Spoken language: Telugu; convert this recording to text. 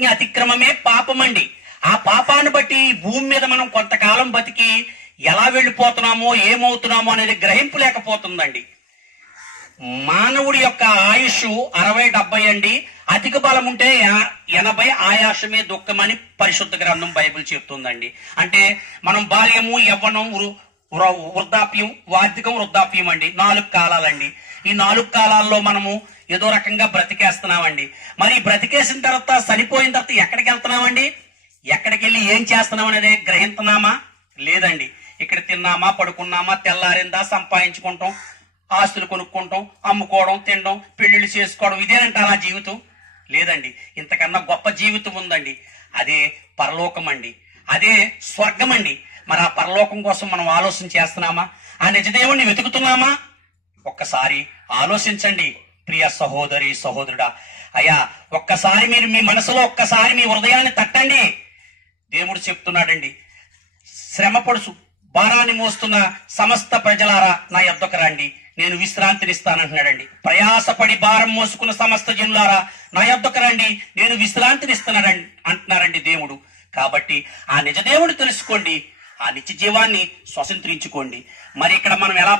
ఆజ్ఞ అతిక్రమమే పాపమండి. ఆ పాపాన్ని బట్టి ఈ భూమి మీద మనం కొంతకాలం బతికి ఎలా వెళ్ళిపోతున్నామో ఏమవుతున్నామో అనేది గ్రహింపు లేకపోతుందండి. మానవుడి యొక్క ఆయుష్ 60-70 అండి. అధిక బలం ఉంటే 80. ఆయాసమే దుఃఖమని పరిశుద్ధ గ్రంథం బైబిల్ చెప్తుందండి. అంటే మనం బాల్యము, యవ్వనం, వృద్ధాప్యం, వార్ధకం, వృద్ధాప్యం అండి, 4 కాలాలండి. ఈ 4 కాలాల్లో మనము ఏదో రకంగా బ్రతికేస్తున్నామండి. మరి బ్రతికేసిన తర్వాత చనిపోయిన తర్వాత ఎక్కడికి వెళ్తున్నామండి? ఎక్కడికి వెళ్ళి ఏం చేస్తున్నాం అనేది గ్రహిస్తున్నామా? లేదండి. ఇక్కడ తిన్నామా, పడుకున్నామా, తెల్లారిందా, సంపాదించుకుంటాం, ఆస్తులు కొనుక్కుంటాం, అమ్ముకోవడం, తినడం, పెళ్లిళ్ళు చేసుకోవడం, ఇదేనంటారా జీవితం? లేదండి. ఇంతకన్నా గొప్ప జీవితం ఉందండి. అదే పరలోకం అండి, అదే స్వర్గం అండి. మరి ఆ పరలోకం కోసం మనం ఆలోచన చేస్తున్నామా? ఆ నిజదేవుణ్ణి వెతుకుతున్నామా? ఒక్కసారి ఆలోచించండి ప్రియ సహోదరి సహోదరుడా. అయ్యా, ఒక్కసారి మీరు మీ మనసులో ఒక్కసారి మీ హృదయాన్ని తట్టండి. దేవుడు చెప్తున్నాడండి, శ్రమపడుచు భారాన్ని మోస్తున్న సమస్త ప్రజలారా నా యొద్దకు రండి, నేను విశ్రాంతినిస్తానంటున్నాడండి. ప్రయాసపడి భారం మోసుకున్న సమస్త జనులారా నా యొద్దకు రండి, నేను విశ్రాంతినిస్తున్నానండి అంటున్నారండి దేవుడు. కాబట్టి ఆ నిజదేవుడు తెలుసుకోండి, ఆ నిత్య జీవాన్ని స్వతంత్రించుకోండి. మరి ఇక్కడ మనం ఎలా